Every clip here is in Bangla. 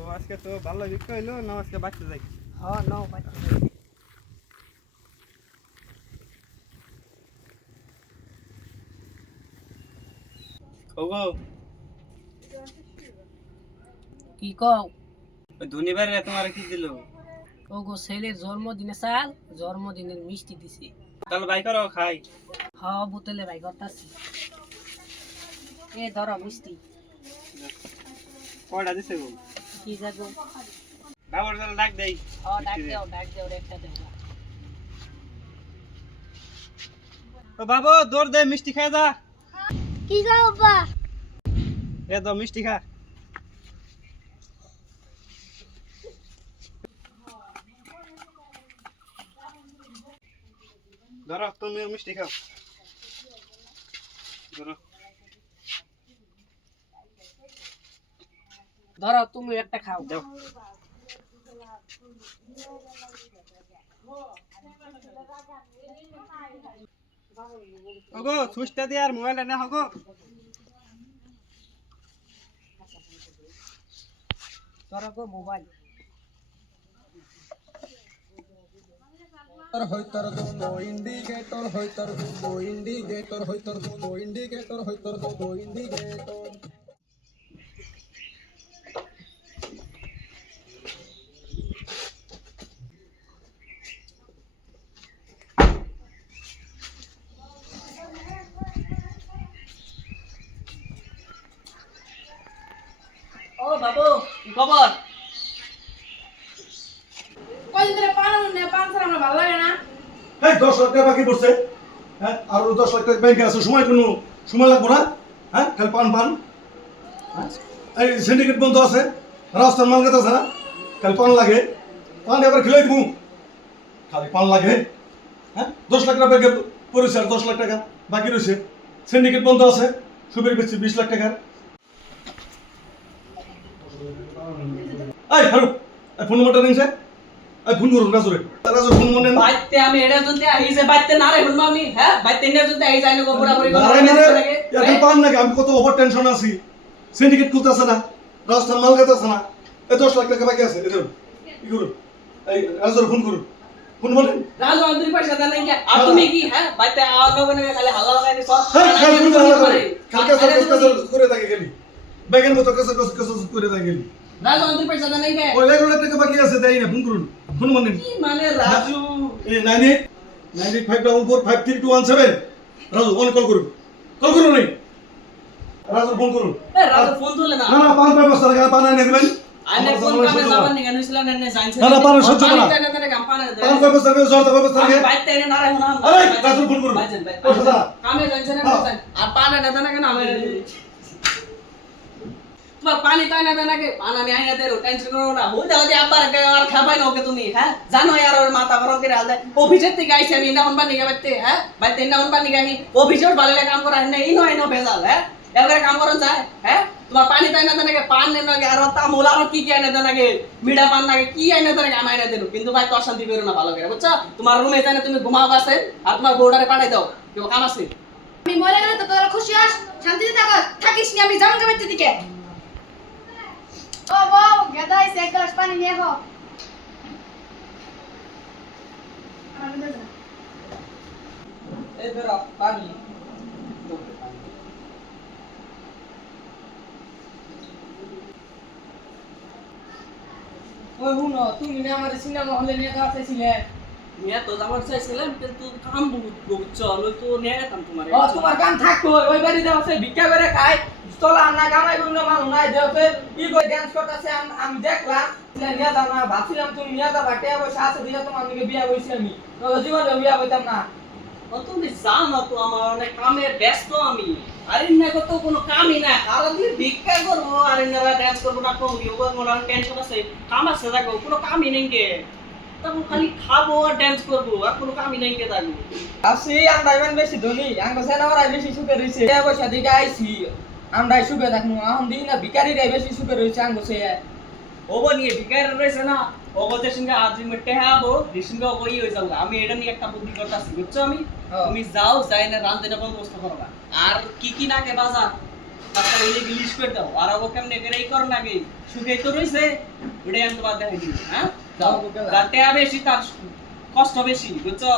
তো আজকে তো ভালো বিক্রি হইলো না, আজকে বাঁচতে যাই। হ্যাঁ নাও বাচ্চা যাই। ওগো কি কও? ওই ধনী বাইরে তোমার কি দিল? ও গো ছেলের জন্মদিনে চাল, জন্মদিনের মিষ্টি দিছি। তাহলে বাই করো খাই। হ্যাঁ বোতলে ভাই করতাছি। এ ধরো মিষ্টি। কয়টা দিছে গো? কি যাবো? ডাবর তাহলে ডাক দেই। হ্যাঁ ডাক দাও রে একটা দেও। ও বাবু দৌড় দে, মিষ্টি খাই যা। কি গো বাবা? এ দাও মিষ্টি খা। ধরো তুমি মিষ্টি খাও। ধরো ধরো তুমি একটা খাও। দাও। ওগো সুইচটা দিয়ে আর মোবাইলটা না হগো। ধরো গো মোবাইল। होइतर दो इंडिकेटर होइतर दो इंडिकेटर होइतर दो इंडिकेटर होइतर दो इंडिकेटर ও বাবু কি খবর? কয়দিন ধরে পান না পান ছাড়া আমার ভালো লাগে না। এই 10 লাখ টাকা বাকি পড়ছে হ্যাঁ আর 10 লাখ টাকা ব্যাংকে আছে সময় লাগবে না হ্যাঁ খালি পান হ্যাঁ? এই সিন্ডিকেট বন্ধ আছে রাস্তার মাল গেতে আছে না খালি পান লাগে পান এবার খেলাই দিব খালি পান লাগে হ্যাঁ 10 লাখ টাকা ব্যাংকে পড়েছে আর 10 লাখ টাকা বাকি রয়েছে সিন্ডিকেট বন্ধ আছে সুবির বেশি 20 লাখ টাকা এই ফারুক এই ফোন নাম্বারটা নিছে এই ফোন করুন রাজুরে ফোন মনে না বাইতে আমি এটা জনতে আইছে বাইতে না রে হুনমা আমি হ্যাঁ বাইতে না জনতে আই যাইনো গো পুরা পুরি এখন পান নাকি আমি কত ওভার টেনশন আছি সিন্ডিকেট খুলতেছে না রাস্তার মাল গেতেছে না এই 10 লাখ টাকা বাকি আছে এদের কি করুন এই রাজুর ফোন করুন ফোন বলেন রাজু আন্তরি পয়সা দেন না আর তুমি কি হ্যাঁ বাইতে আওয়াজ হবে না খালি হাল্লা লাগাই দিছ খালি ফোন করে কালকে সব করে থাকে গেলি বেগেন মতো কাছে করে থাকে গেলি রাজু আন্তরি পয়সা দেন না ওই 11 লাখ টাকা বাকি আছে দেই না ফোন করুন ফোন বলেন কি মানে রাজু এই 9895445317 রাজু অন কল করুন নাই রাজু ফোন করুন এ রাজু ফোন তুলে না না না পান ব্যবস্থা লাগে পান এনে দিবেন আইনে ফোন কামে যাবার নি কেন ছিলেন না জানছে না, পান সহ্য করা। না কাম পান দে পান ব্যবস্থা করে জড়তা ব্যবস্থা লাগে বাইতে না রে হুনা আরে রাজু ফোন করুন কামে জানছে না আর পান না দেনা কেন আমি তোমার পানি তাই না দেনা কে পান আমি আইনা দেরো টেনশন করো না হই দাও যে আবার আর খাবাই না ওকে তুমি হ্যাঁ জানো यार ওর মাথা গরম করে আলদা অফিসের থেকে আইছে আমি না হনবা নিগা বাইতে হ্যাঁ বাইতে না হনবা নিগা হি অফিসের ভালো কাম করা না ইনো আইনো বেজাল হ্যাঁ এবারে কাম করন যায় হ্যাঁ তোমার পানি তাই না দেনা কে পান নেন না আর তা মোলা আর কি আইনা দেনা কে মিডা পান না কি আইনা দেনা কে আমি আইনা দেলো কিন্তু ভাই তো শান্তি বেরো না ভালো করে বুঝছো তোমার রুমে যাই না তুমি ঘুমাও আছে আর তোমার বউডারে পাঠাই দাও কেউ কাম আছে আমি মরে গেলে তো তোরা খুশি হস, শান্তিতে থাকিস নি, আমি যাম গাবের দিকে। ও বউ গেদা এসে এক গ্লাস পানি নিয়ে আহ। এই ধরো পানি ওই হুনো তুমি না আমার সিনেমা হলে নিয়ে যাওয়া চাইছিলে নিয়ে তো যাওয়ার চাইছিলাম কিন্তু কাম বহুত চলো তো নিয়ে যেতাম তোমার ও তোমার কাম থাকতো ওই বাড়ি যাওয়া ভিক্ষা করে খাই চলা না কামাই করি না মানুষ নাই যাওতে ই করে ডান্স করতেছে আমি দেখলাম নিয়ে যাও না ভাবছিলাম তুমি নিয়ে যাবা কে বসে আছে দিয়ে তোমার দিকে বিয়া হইছি আমি তো জীবনে বিয়া হইতাম না ও তুমি জানো তো আমার অনেক কামে ব্যস্ত আমি আরে না তো কোনো কামই না আর আমি ভিক্ষা করবো আর না ডান্স করবো না কোন ইয়োগা মোরা টেনশন আছে কাম আছে দেখো কোনো কামই নেই কে তখন খালি খাবো আর ডান্স করবো আর কোনো কামই নেই কে দেখো আসি আমরা ইমান বেশি ধনী আঙ্গো সেনাওরা বেশি সুখে রইছে এ পয়সা দিকে আইছি আমরা সুখে থাকমু এখন দিই না ভিখারিরাই বেশি সুখে রইছে আঙ্গো সে ওবো নিয়ে ভিখারি রইছে না ওগোদের সঙ্গে আজ মিটে হাবো দিসঙ্গে ওই হই যাবো আমি এটা নিয়ে একটা বুদ্ধি করতেছি বুঝছো আমি তুমি যাও যাই না রান্না দেনা ব্যবস্থা করবা আর কি কি নাকে বাজার ডাক্তার এই লিস্ট করে দাও আর ও কেমনে করে এই করো নাকি সুখেই তো রইছে ওটাই আমি তোমার দেখাই দিই হ্যাঁ দাও যার টাকা বেশি তার কষ্ট বেশি বুঝছো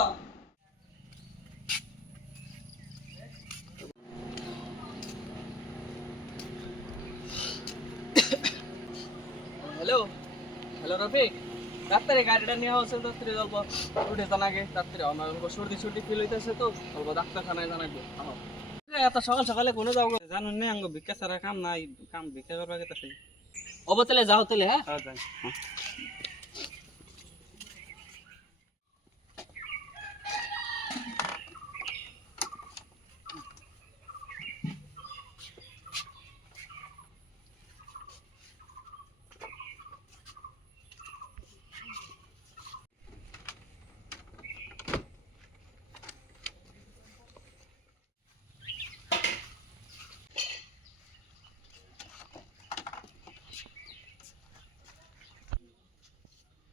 হ্যালো হ্যালো রফিক ডাক্তারের গাড়িটা নিয়ে হচ্ছে ডাক্তারে যাবো উঠে জানাগে ডাক্তারে আমার সর্দি সর্দি ফিল হইতেছে তো বলবো ডাক্তারখানায় জানাবো এত সকাল সকালে কোনে যাবো জানুন না আঙ্গ ভিক্ষা ছাড়া কাম নাই, কাম ভিক্ষা করবা গেতাছে। অবতলে যাও তাহলে হ্যাঁ হ্যাঁ যাই।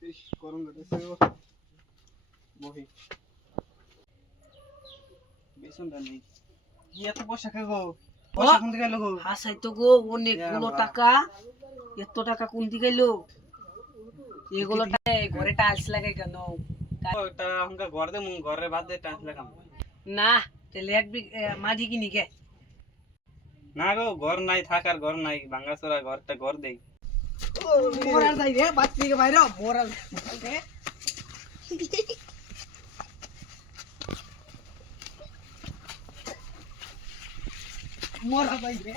ইস, গরম লাগতেছে গো। বহি। বেসনটা নেই। কি এত পয়সা খাগো? পয়সা কোন দিকে গেলো গো? হাসাই তো গো অনেকগুলো টাকা এত টাকা কোন দিকে গেলো এগুলো ঘরে টাইলস লাগাই কেন ওটা हमका ঘর দে মুং ঘরে বাদ দে টাইলস লাগাম। না তাহলে এক মাঝি কিনি কে না গো ঘর নাই, থাকার ঘর নাই, ভাঙাচোরা ঘরটা ঘর দেই। মোরাল যাই রে বাচ্চি কে বাইরে মোরাল রে মোরা যাই রে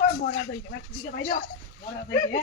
ওই মোরা যাই রে বাচ্চি কে বাইরে মোরা যাই রে